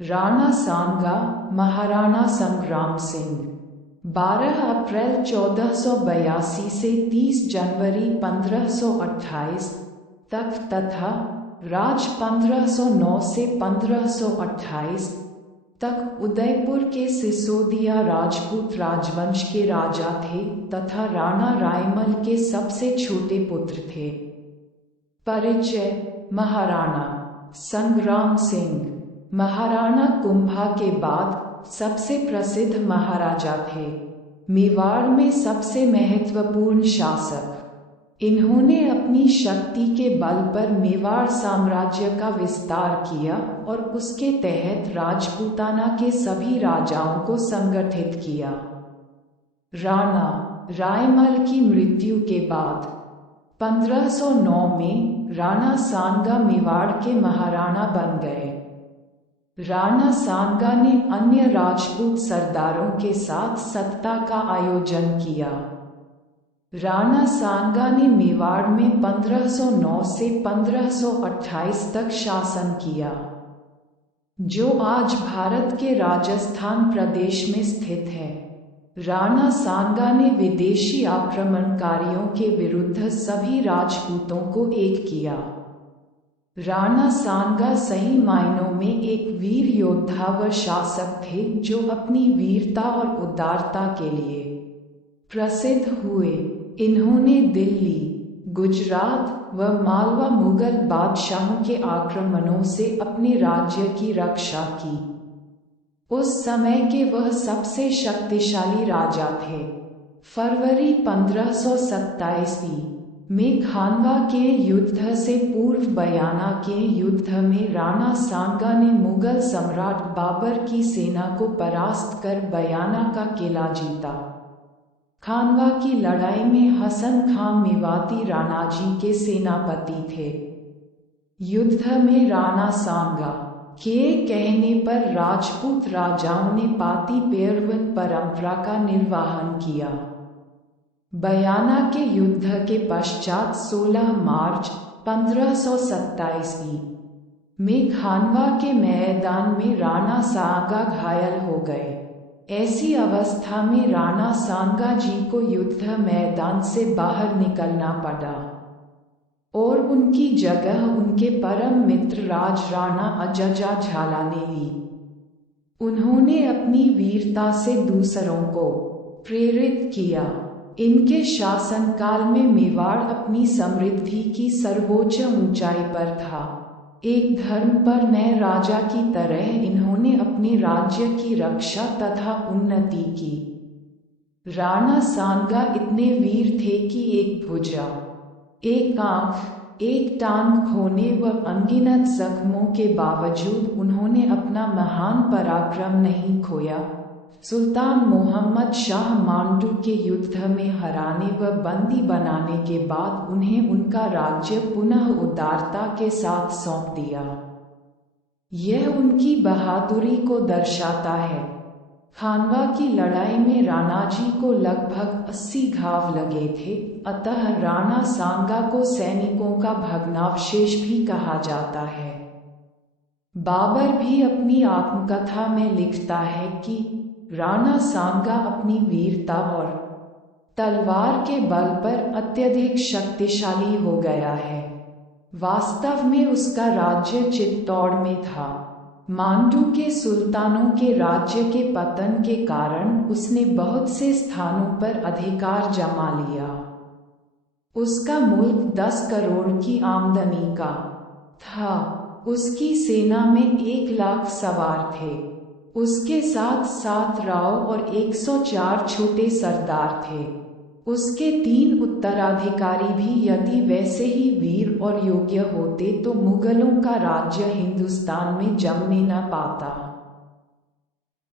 राणा सांगा, महाराणा संग्राम सिंह 12 अप्रैल 1482 से 30 जनवरी 1528 तक तथा राज 1509 से 1528 तक उदयपुर के सिसोदिया राजपूत राजवंश के राजा थे तथा राणा रायमल के सबसे छोटे पुत्र थे। परिचय। महाराणा संग्राम सिंह महाराणा कुंभा के बाद सबसे प्रसिद्ध महाराजा थे। मेवाड़ में सबसे महत्वपूर्ण शासक। इन्होंने अपनी शक्ति के बल पर मेवाड़ साम्राज्य का विस्तार किया और उसके तहत राजपूताना के सभी राजाओं को संगठित किया। राणा रायमल की मृत्यु के बाद 1509 में राणा सांगा मेवाड़ के महाराणा बन गए। राणा सांगा ने अन्य राजपूत सरदारों के साथ सत्ता का आयोजन किया। राणा सांगा ने मेवाड़ में 1509 से 1528 तक शासन किया, जो आज भारत के राजस्थान प्रदेश में स्थित है। राणा सांगा ने विदेशी आक्रमणकारियों के विरुद्ध सभी राजपूतों को एक किया। राणा सांगा सही मायनों में एक वीर योद्धा व शासक थे जो अपनी वीरता और उदारता के लिए प्रसिद्ध हुए। इन्होंने दिल्ली, गुजरात व मालवा मुगल बादशाहों के आक्रमणों से अपने राज्य की रक्षा की। उस समय के वह सबसे शक्तिशाली राजा थे। फरवरी 1527 में खानवा के युद्ध से पूर्व बयाना के युद्ध में राणा सांगा ने मुगल सम्राट बाबर की सेना को परास्त कर बयाना का किला जीता। खानवा की लड़ाई में हसन खां मेवाती राणाजी के सेनापति थे। युद्ध में राणा सांगा के कहने पर राजपूत राजाओं ने पाती पेरवन परंपरा का निर्वहन किया। बयाना के युद्ध के पश्चात 16 मार्च 1527 में खानवा के मैदान में राणा सांगा घायल हो गए। ऐसी अवस्था में राणा सांगा जी को युद्ध मैदान से बाहर निकलना पड़ा और उनकी जगह उनके परम मित्र राज राणा अजजा झाला ने ली। उन्होंने अपनी वीरता से दूसरों को प्रेरित किया। इनके शासनकाल में मेवाड़ अपनी समृद्धि की सर्वोच्च ऊंचाई पर था। एक धर्मपरायण राजा की तरह इन्होंने अपने राज्य की रक्षा तथा उन्नति की। राणा सांगा इतने वीर थे कि एक भुजा, एक आंख, एक टांग खोने व अनगिनत जख्मों के बावजूद उन्होंने अपना महान पराक्रम नहीं खोया। सुल्तान मोहम्मद शाह मांडू के युद्ध में हराने व बंदी बनाने के बाद उन्हें उनका राज्य पुनः उदारता के साथ सौंप दिया। यह उनकी बहादुरी को दर्शाता है। खानवा की लड़ाई में राणाजी को लगभग 80 घाव लगे थे, अतः राणा सांगा को सैनिकों का भग्नावशेष भी कहा जाता है। बाबर भी अपनी आत्मकथा में लिखता है कि राणा सांगा अपनी वीरता और तलवार के बल पर अत्यधिक शक्तिशाली हो गया है। वास्तव में उसका राज्य चित्तौड़ में था। मांडू के सुल्तानों के राज्य के पतन के कारण उसने बहुत से स्थानों पर अधिकार जमा लिया। उसका मुल्क 10 करोड़ की आमदनी का था। उसकी सेना में 1 लाख सवार थे। उसके साथ 7 राव और 104 छोटे सरदार थे। उसके 3 उत्तराधिकारी भी यदि वैसे ही वीर और योग्य होते तो मुगलों का राज्य हिंदुस्तान में जमने न पाता।